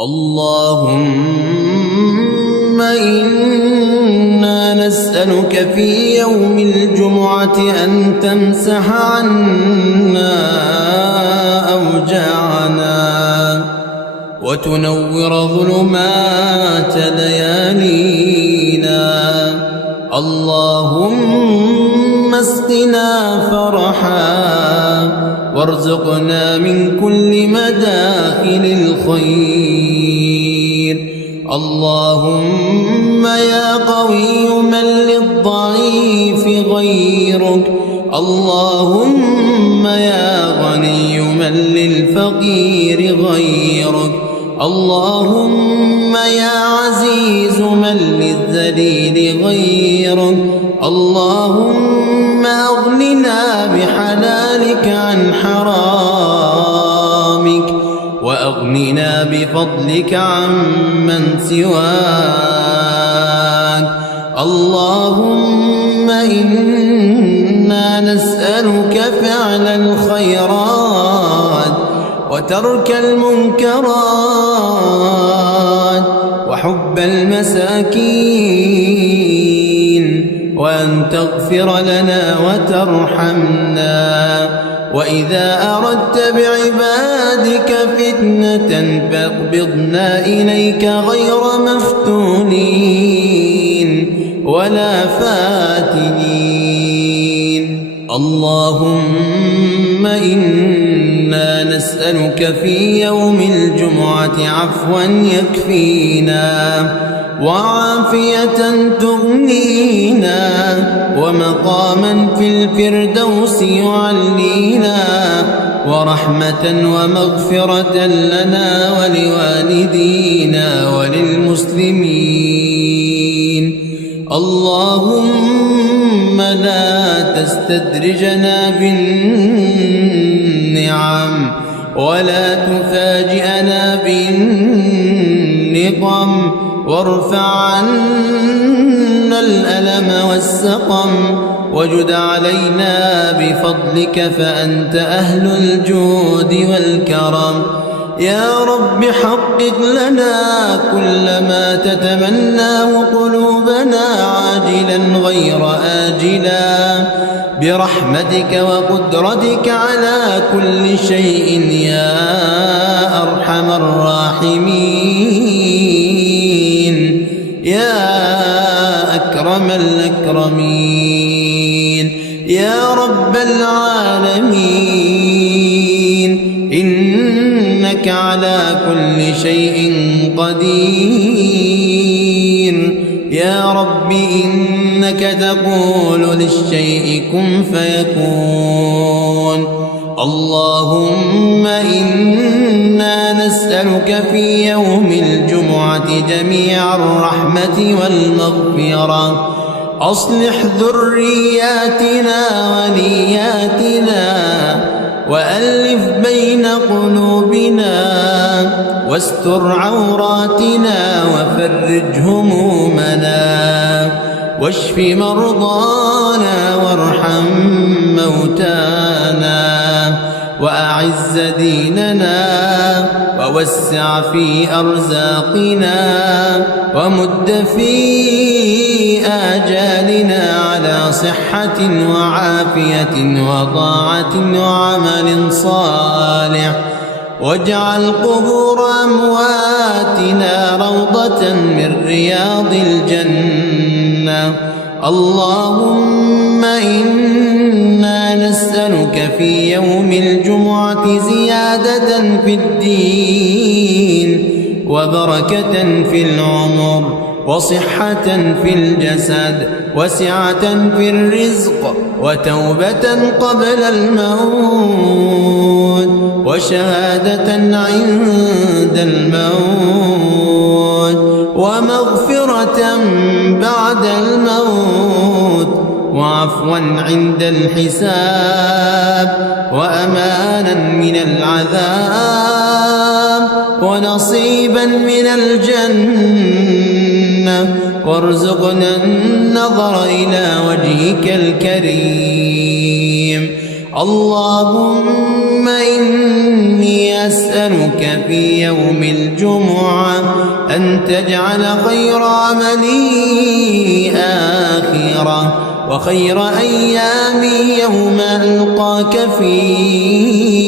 اللهم إنا نسألك في يوم الجمعة أن تمسح عنا أوجاعنا وتنور ظلمات ليالينا. اللهم اسقنا فرحا وارزقنا من كل مداخل الخير. اللهم يا قوي من للضعيف غيرك، اللهم يا غني من للفقير غيرك، اللهم يا عزيز من للذليل غيرك. اللهم أغننا بحلالك عن حرامك وأغننا بفضلك عمن سواك. اللهم إنا نسألك فعل الخيرات وترك المنكرات وحب المساكين، وأن تغفر لنا وترحمنا. وإذا أردت بعبادك فتنة فاقبضنا إليك غير مفتونين ولا فاتنين. اللهم إنا نسألك في يوم الجمعة عفوا يكفينا وعافية تغنينا ومقاما في الفردوس يعلينا ورحمة ومغفرة لنا ولوالدينا وللمسلمين. اللهم لا تستدرجنا بالنعم ولا تفاجئنا بالنقم، وارفع عنا الألم والسقم وجد علينا بفضلك فأنت أهل الجود والكرم. يا رب حقق لنا كل ما تتمناه قلوبنا عاجلا غير آجلا برحمتك وقدرتك على كل شيء يا أرحم الراحمين يا أكرم الأكرمين يا رب العالمين. إنك على كل شيء قدير يا رب. إنك تقول للشيء كن فيكون. اللهم إنا نسألك في يوم الجمعة جميع الرحمة والمغفرة. أصلح ذرياتنا ونياتنا وألف بين قلوبنا واستر عوراتنا وفرج همومنا واشف مرضانا وارحم موتانا وأعز ديننا ووسع في أرزاقنا ومد في آجالنا على صحة وعافية وطاعة وعمل صالح. واجعل قبور أمواتنا روضة من رياض الجنة. اللهم إنا نسألك في يوم الجمعة زيادة في الدين وبركة في العمر وصحة في الجسد وسعة في الرزق وتوبة قبل الموت وشهادة عند الموت ومغفرة بعد الموت وعفوا عند الحساب وأمانا من العذاب ونصيبا من الجنة. وارزقنا النظر إلى وجهك الكريم. اللهم إني أسألك في يوم الجمعة أن تجعل خير عملي آخرة وخير أيامي يوم ألقاك فيه،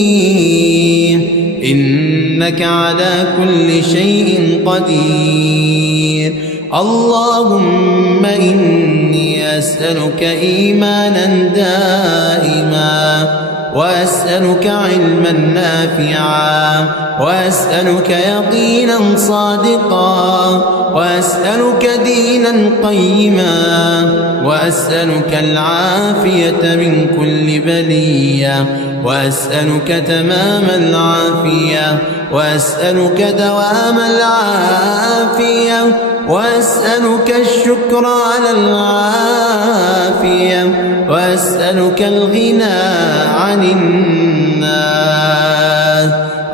إنك على كل شيء قدير. اللهم إني أسألك إيمانا دائما، وأسألك علما نافعا، وأسألك يقينا صادقا، وأسألك دينا قيما، وأسألك العافية من كل بلية، وأسألك تمام العافية، وأسألك دوام العافية، وأسألك الشكر على العافية، وأسألك الغنى عن الناس.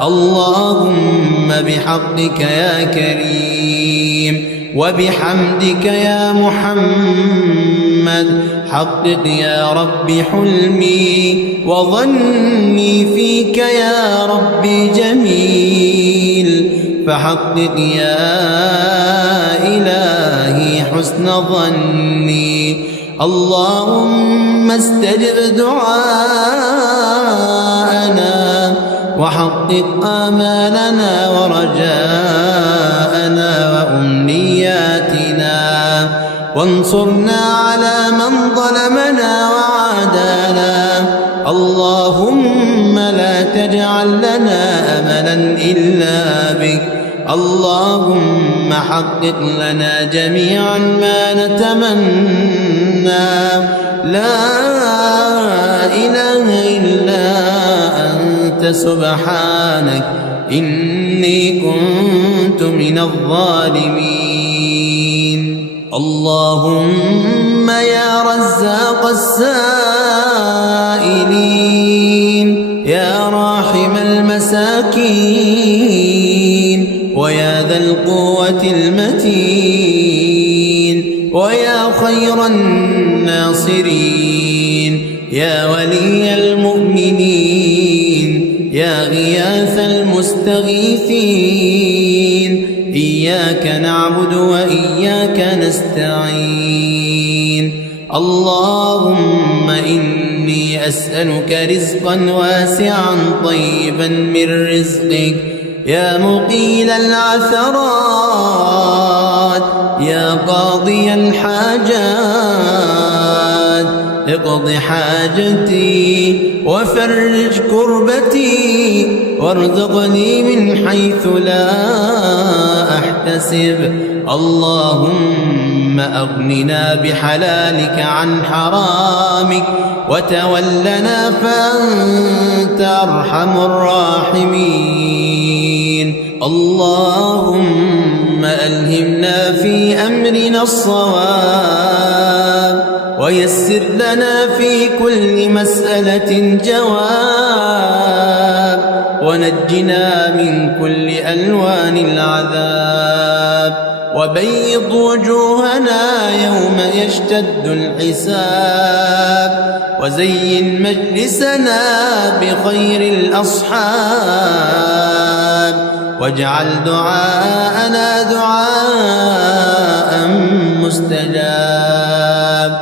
اللهم بحقك يا كريم وبحمدك يا محمد حقق يا رب حلمي وظني فيك يا رب جميل، فحقق يا إلهي حسن ظني. اللهم استجب دعاءنا وحقق آمالنا ورجاءنا وأمنياتنا، وانصرنا على من ظلمنا وعادانا. اللهم لا تجعل لنا أملا إلا بك. اللهم حقق لنا جميعا ما نتمنى. لا إله إلا أنت سبحانك إني كنت من الظالمين. اللهم يا رزاق السائلين، يا راحم المساكين، ويا ذا القوة المتين، ويا خير الناصرين، يا ولي المؤمنين، يا غياث المستغيثين، إياك نعبد وإياك نستعين. اللهم إني أسألك رزقا واسعا طيبا من رزقك، يا مقيل العثرات، يا قاضي الحاجات، اقض حاجتي وفرج كربتي، وارزقني من حيث لا أحتسب. اللهم أغننا بحلالك عن حرامك، وتولنا فأنت أرحم الراحمين. اللهم ألهمنا في أمرنا الصواب، ويسر لنا في كل مسألة جواب، ونجنا من كل ألوان العذاب، وبيض وجوهنا يوم يشتد الحساب، وزين مجلسنا بخير الأصحاب، واجعل دعاءنا دعاء مستجاب.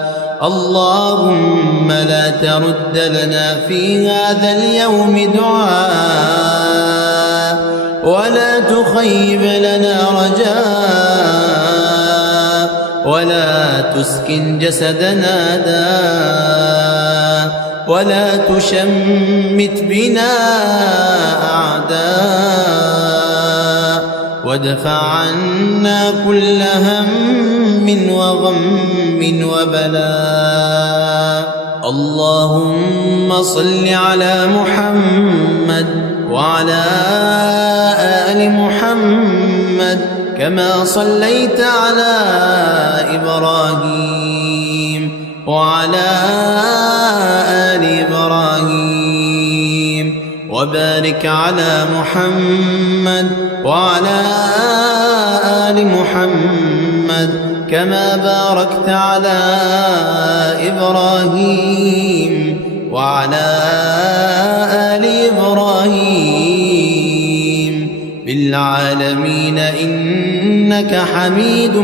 اللهم لا ترد لنا في هذا اليوم دعاء، ولا تخيب لنا رجاء، ولا تسكن جسدنا داء، ولا تشمت بنا أعداء، وادفع عنا كل هم وغم وبلاء. اللهم صل على محمد وعلى آل محمد كما صليت على إبراهيم وعلى آل إبراهيم، وبارك على محمد وعلى آل محمد كما باركت على إبراهيم وعلى آل إبراهيم في العالمين إنك حميد